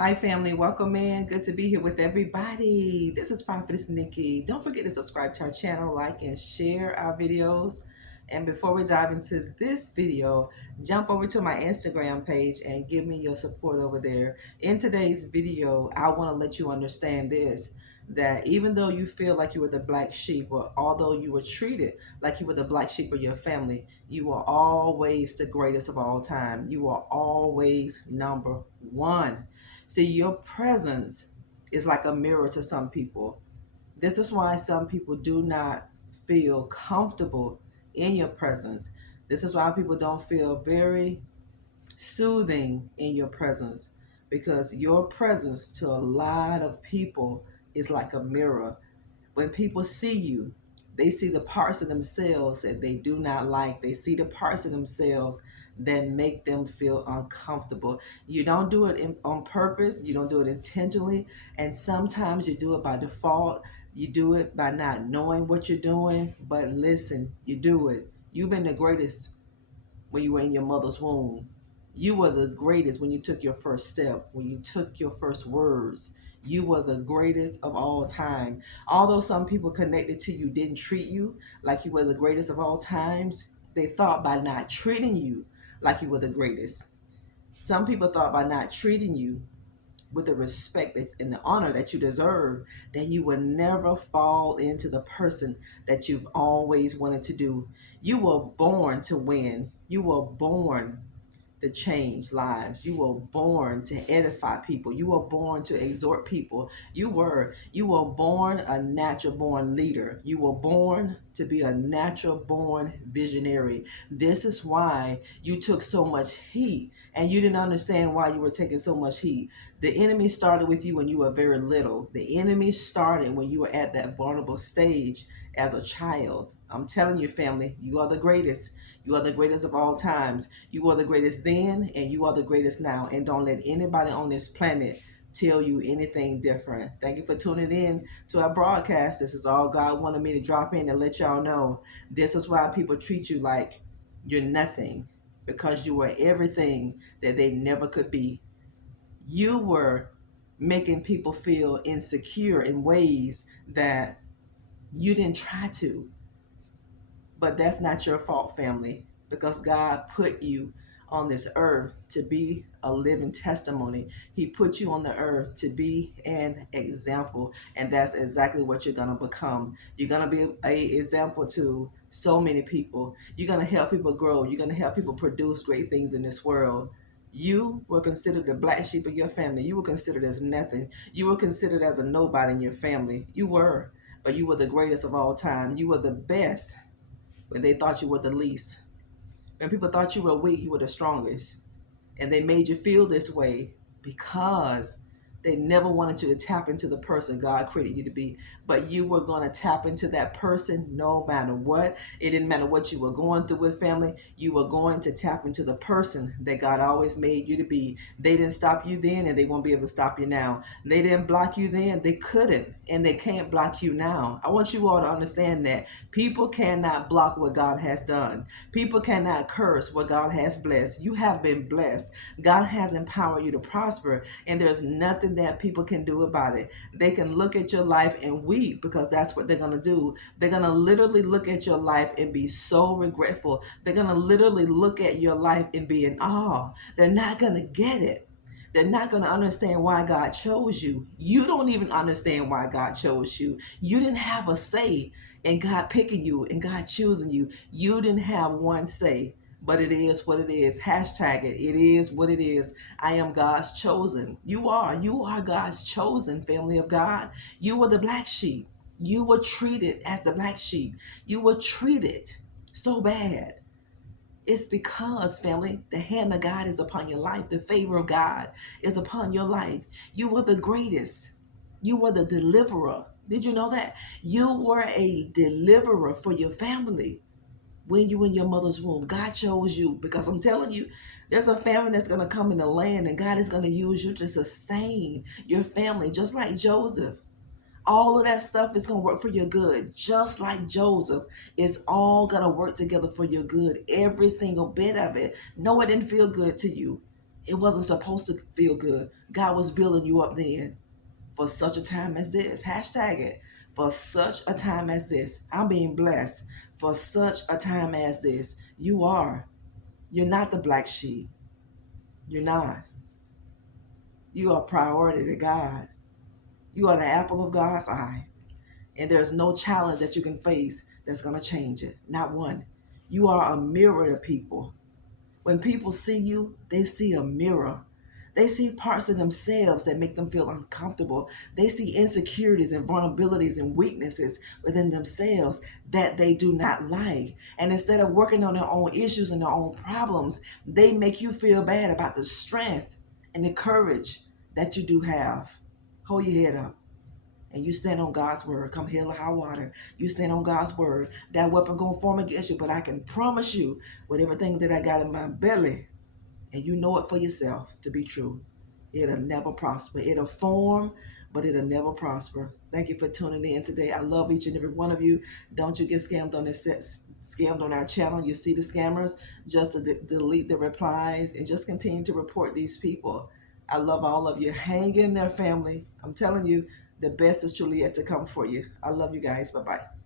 Hi, family. Welcome in. Good to be here with everybody. This is Prophetess Nikki. Don't forget to subscribe to our channel, like, and share our videos. And before we dive into this video, jump over to my Instagram page and give me your support over there. In today's video, I want to let you understand this, that even though you feel like you were the black sheep, or although you were treated like you were the black sheep of your family, you are always the greatest of all time. You are always number one. See, your presence is like a mirror to some people. This is why some people do not feel comfortable in your presence. This is why people don't feel very soothing in your presence, because your presence to a lot of people is like a mirror. When people see you, they see the parts of themselves that they do not like. They see the parts of themselves that make them feel uncomfortable. You don't do it on purpose, you don't do it intentionally, and sometimes you do it by default. You do it by not knowing what you're doing, but listen, you do it. You've been the greatest when you were in your mother's womb. You were the greatest when you took your first step, when you took your first words. You were the greatest of all time. Although some people connected to you didn't treat you like you were the greatest of all times, they thought by not treating you like you were the greatest. Some people thought by not treating you with the respect and the honor that you deserve, that you will never fall into the person that you've always wanted to do. You were born to win. You were born to change lives. You were born to edify people. You were born to exhort people. You were born a natural born leader. You were born to be a natural born visionary. This is why you took so much heat, and you didn't understand why you were taking so much heat. The enemy started with you when you were very little. The enemy started when you were at that vulnerable stage as a child. I'm telling you, family, you are the greatest. You are the greatest of all times. You are the greatest then, and you are the greatest now. And don't let anybody on this planet tell you anything different. Thank you for tuning in to our broadcast. This is all God wanted me to drop in and let y'all know. This is why people treat you like you're nothing, because you were everything that they never could be. You were making people feel insecure in ways that you didn't try to. But that's not your fault, family, because God put you on this earth to be a living testimony. He put you on the earth to be an example, and that's exactly what you're going to become. You're going to be an example to so many people. You're going to help people grow. You're going to help people produce great things in this world. You were considered the black sheep of your family. You were considered as nothing. You were considered as a nobody in your family. You were, but you were the greatest of all time. You were the best when they thought you were the least. When people thought you were weak, you were the strongest. And they made you feel this way because they never wanted you to tap into the person God created you to be. But you were going to tap into that person no matter what. It didn't matter what you were going through with family. You were going to tap into the person that God always made you to be. They didn't stop you then, and they won't be able to stop you now. They didn't block you then. They couldn't, and they can't block you now. I want you all to understand that people cannot block what God has done. People cannot curse what God has blessed. You have been blessed. God has empowered you to prosper, and there's nothing that people can do about it. They can look at your life and weep, because that's what they're going to do. They're going to literally look at your life and be so regretful. They're going to literally look at your life and be in awe. They're not going to get it. They're not going to understand why God chose you. You don't even understand why God chose you. You didn't have a say in God picking you and God choosing you. You didn't have one say, but it is what it is. Hashtag it. It is what it is. I am God's chosen. You are. You are God's chosen, family of God. You were the black sheep. You were treated as the black sheep. You were treated so bad. It's because, family, the hand of God is upon your life. The favor of God is upon your life. You were the greatest. You were the deliverer. Did you know that? You were a deliverer for your family when you were in your mother's womb. God chose you, because I'm telling you, there's a famine that's going to come in the land, and God is going to use you to sustain your family, just like Joseph. All of that stuff is going to work for your good. Just like Joseph, it's all going to work together for your good. Every single bit of it. No, it didn't feel good to you. It wasn't supposed to feel good. God was building you up then for such a time as this. Hashtag it. For such a time as this. I'm being blessed for such a time as this. You are. You're not the black sheep. You're not. You are a priority to God. You are the apple of God's eye. And there's no challenge that you can face that's going to change it. Not one. You are a mirror to people. When people see you, they see a mirror. They see parts of themselves that make them feel uncomfortable. They see insecurities and vulnerabilities and weaknesses within themselves that they do not like. And instead of working on their own issues and their own problems, they make you feel bad about the strength and the courage that you do have. Hold your head up and you stand on God's word. Come hell or high water. You stand on God's word. That weapon gonna form against you, but I can promise you with everything that I got in my belly, and you know it for yourself to be true, it'll never prosper. It'll form, but it'll never prosper. Thank you for tuning in today. I love each and every one of you. Don't you get scammed on this scammed on our channel. You see the scammers, just to delete the replies and just continue to report these people. I love all of you. Hang in there, family. I'm telling you, the best is truly yet to come for you. I love you guys. Bye-bye.